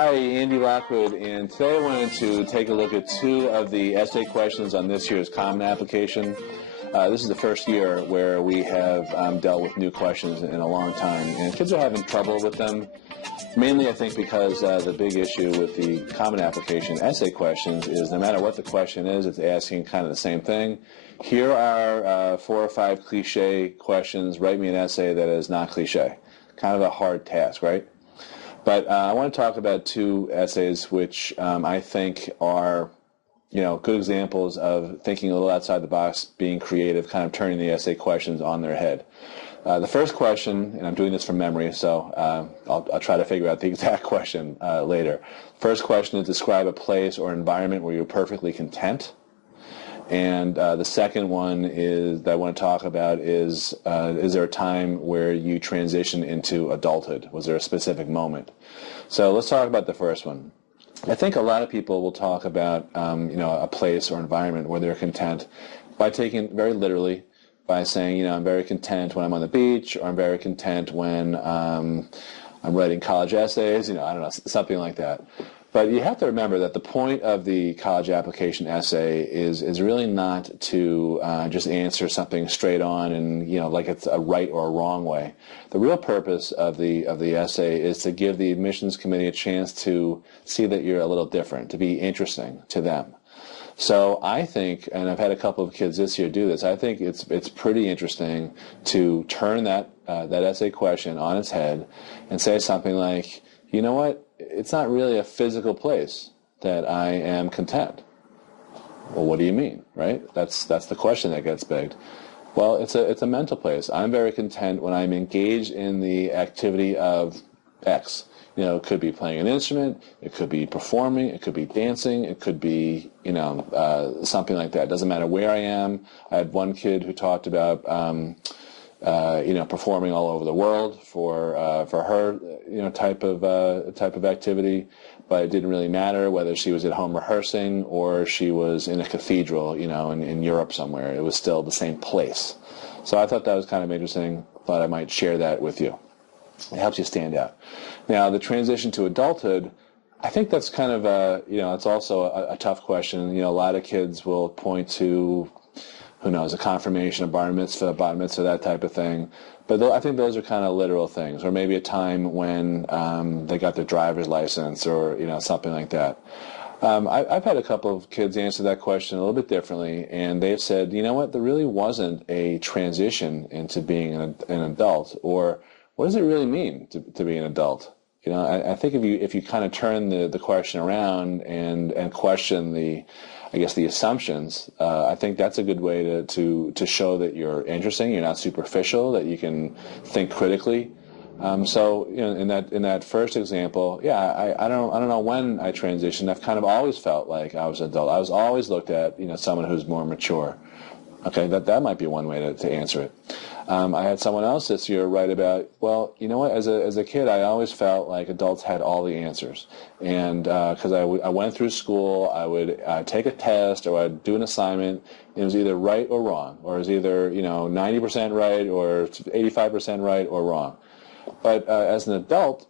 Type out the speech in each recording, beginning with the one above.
Hi, Andy Lockwood, and today I wanted to take a look at two of the essay questions on this year's Common Application. This is the first year where we have dealt with new questions in a long time, and kids are having trouble with them, mainly I think because the big issue with the Common Application essay questions is no matter what the question is, it's asking kind of the same thing. Here are 4 or 5 cliche questions. Write me an essay that is not cliche. Kind of a hard task, right? But I want to talk about 2 essays which I think are, good examples of thinking a little outside the box, being creative, kind of turning the essay questions on their head. The first question, and I'm doing this from memory, so I'll try to figure out the exact question later. First question is, describe a place or environment where you're perfectly content. And the second one is that I want to talk about is there a time where you transition into adulthood? Was there a specific moment? So let's talk about the first one. I think a lot of people will talk about a place or environment where they're content by taking it very literally, by saying, I'm very content when I'm on the beach, or I'm very content when I'm writing college essays, I don't know, something like that. But you have to remember that the point of the college application essay is really not to just answer something straight on and like it's a right or a wrong way. The real purpose of the essay is to give the admissions committee a chance to see that you're a little different, to be interesting to them. So I think, and I've had a couple of kids this year do this, I think it's pretty interesting to turn that essay question on its head and say something like, you know what? It's not really a physical place that I am content. Well, what do you mean, right? That's the question that gets begged. Well, it's a mental place. I'm very content when I'm engaged in the activity of X. It could be playing an instrument, it could be performing, it could be dancing, it could be, something like that. It doesn't matter where I am. I had one kid who talked about performing all over the world for her, type of activity, but it didn't really matter whether she was at home rehearsing or she was in a cathedral, in Europe somewhere. It was still the same place. So I thought that was kind of interesting. Thought I might share that with you. It helps you stand out. Now, the transition to adulthood, I think that's kind of it's also a tough question. A lot of kids will point to, who knows, a confirmation, a bar mitzvah, that type of thing. But I think those are kind of literal things, or maybe a time when they got their driver's license, or something like that. I've had a couple of kids answer that question a little bit differently, and they've said, you know what, there really wasn't a transition into being an adult, or what does it really mean to be an adult? I think if you kind of turn the question around and question the assumptions, I think that's a good way to show that you're interesting, you're not superficial, that you can think critically. So in that first example, I don't know when I transitioned. I've kind of always felt like I was an adult. I was always looked at someone who's more mature. Okay, that might be one way to answer it. I had someone else this year write about, well, you know what, as a kid, I always felt like adults had all the answers. And because I went through school, I would take a test or I'd do an assignment, and it was either right or wrong, or it was either 90% right or 85% right or wrong. But as an adult,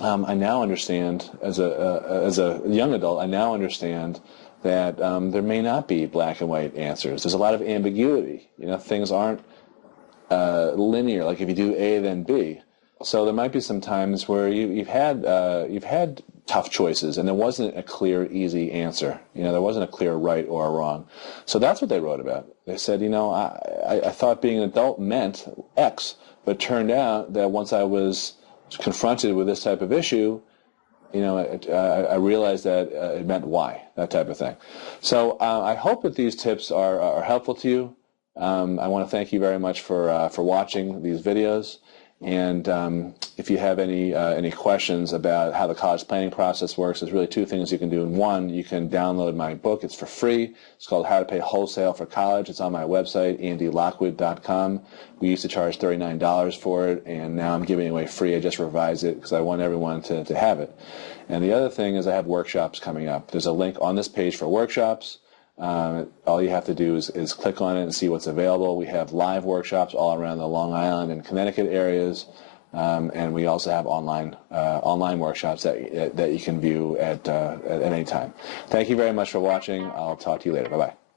I now understand, as a young adult, I now understand that there may not be black and white answers. There's a lot of ambiguity. Things aren't linear, like if you do A then B. So there might be some times where you've had tough choices, and there wasn't a clear, easy answer. There wasn't a clear right or a wrong. So that's what they wrote about. They said, I thought being an adult meant X, but it turned out that once I was confronted with this type of issue, I realized that it meant Y, that type of thing. So I hope that these tips are helpful to you. I want to thank you very much for watching these videos. And if you have any questions about how the college planning process works, there's really 2 things you can do. One, you can download my book. It's for free. It's called How to Pay Wholesale for College. It's on my website, andylockwood.com. We used to charge $39 for it, and now I'm giving it away free. I just revised it because I want everyone to have it. And the other thing is I have workshops coming up. There's a link on this page for workshops. All you have to do is click on it and see what's available. We have live workshops all around the Long Island and Connecticut areas. and we also have online workshops that you can view at any time. Thank you very much for watching. I'll talk to you later. Bye-bye.